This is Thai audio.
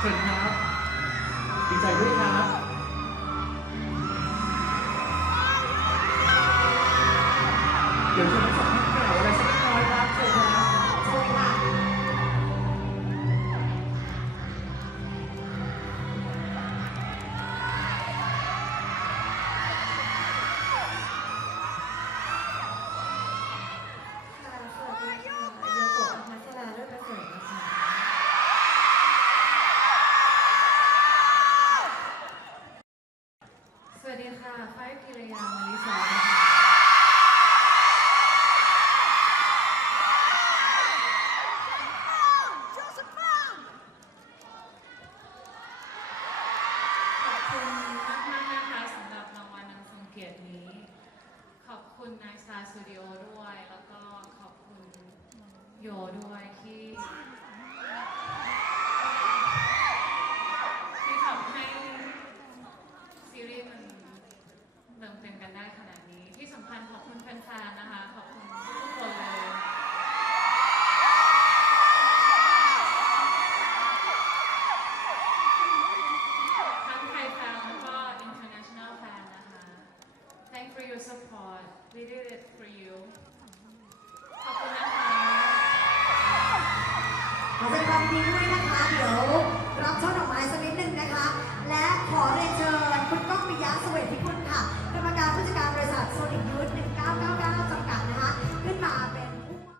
เชิญครับดีใจด้วยครับเดี๋ยวเชิญสอง ค่ะฝ้ายพิรยามาริสาขอบคุณมากมากๆนะคะสำหรับรางวัลนำทรงเกียรตินี้ ขอบคุณนายซาสตูดิโอด้วย แล้วก็ขอบคุณโยด้วยที่ทำให้ซีรีส์มันเติมเต็มกันได้ขนาดนี้ ที่สำคัญขอบคุณแฟนๆนะคะ ขอบคุณทุกคนเลย ทั้งไทยแฟนแล้วก็ international fan นะคะ Thank for your support we did it for you ขอบคุณนะคะ ขอแสดงความยินดีด้วยนะคะ เดี๋ยวรับช่อดอกไม้สักนิดนึง